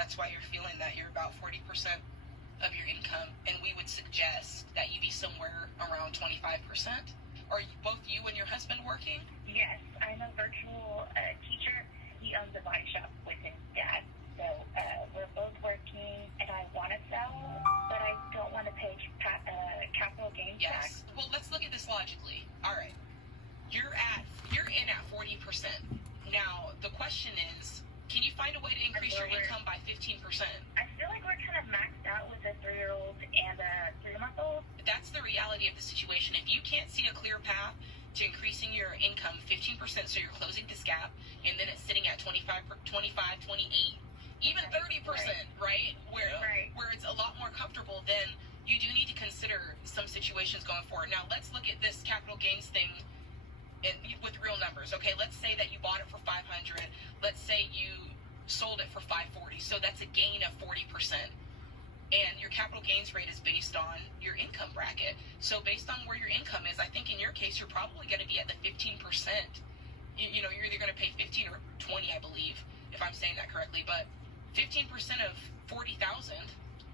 That's why you're feeling that you're about 40% of your income, and we would suggest that you be somewhere around 25%. Are you, both you and your husband working? Yes, I'm a virtual teacher. He owns a body shop with his dad. So we're both working, and I want to sell, but I don't want to pay capital gains tax. Yes. Well, let's look at this logically. All right. You're in at 40%. Now, the question is, can you find a way to increase your income by 15%? I feel like we're kind of maxed out with a 3-year-old and a 3-month-old. That's the reality of the situation. If you can't see a clear path to increasing your income 15%, so you're closing this gap, and then it's sitting at 25, 28, even 30%, right? Where it's a lot more comfortable, then you do need to consider some situations going forward. Now, let's look at this capital gains thing with real numbers. Okay, let's say that you bought it for $500. Let's say you sold it for $540. So that's a gain of 40%. And your capital gains rate is based on your income bracket. So based on where your income is, I think in your case, you're probably going to be at the 15%. You know, you're either going to pay 15 or 20, I believe, if I'm saying that correctly. But 15% of 40,000.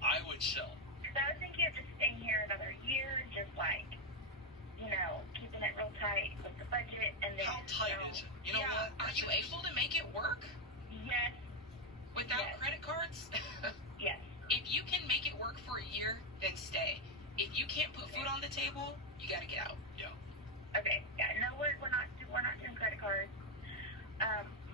I would sell. So I was thinking of just staying here another year, just like, you know, keeping it real tight with the budget, and then. How tight is it? You know what? Are you able to make it work? Yes. Without credit cards? Yes. If you can make it work for a year, then stay. If you can't put food on the table, you gotta get out. Yeah. Okay. Yeah. No, we're not doing credit cards.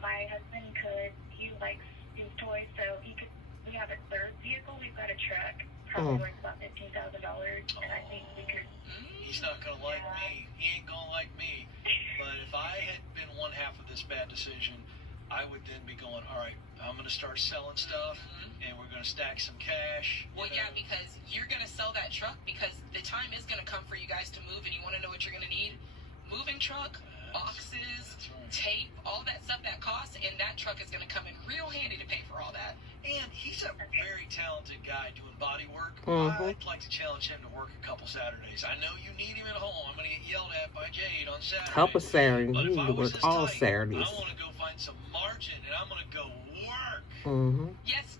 My husband could. He likes his toys, so he could. We have a third vehicle. We've got a truck. Probably worth about $15,000, and I think we could. He's not gonna like me. He ain't gonna like me. But if I had been one half of this bad decision, I would then be going, all right, I'm gonna start selling stuff, and we're gonna stack some cash. Well, yeah, because you're gonna sell that truck because the time is gonna come for you guys to move, and you want to know what you're gonna need: moving truck, boxes, tape, all that stuff that costs, and that truck is gonna come in real handy to pay for all that. And he's a very talented guy doing body work. Mhm. I'd like to challenge him to work a couple Saturdays. I know you need him at home. I'm going to get yelled at by Jade on Saturday. Couple Saturdays. But You if need I to was work this all tight, Saturdays. I want to go find some margin, and I'm going to go work. Mm-hmm. Yes,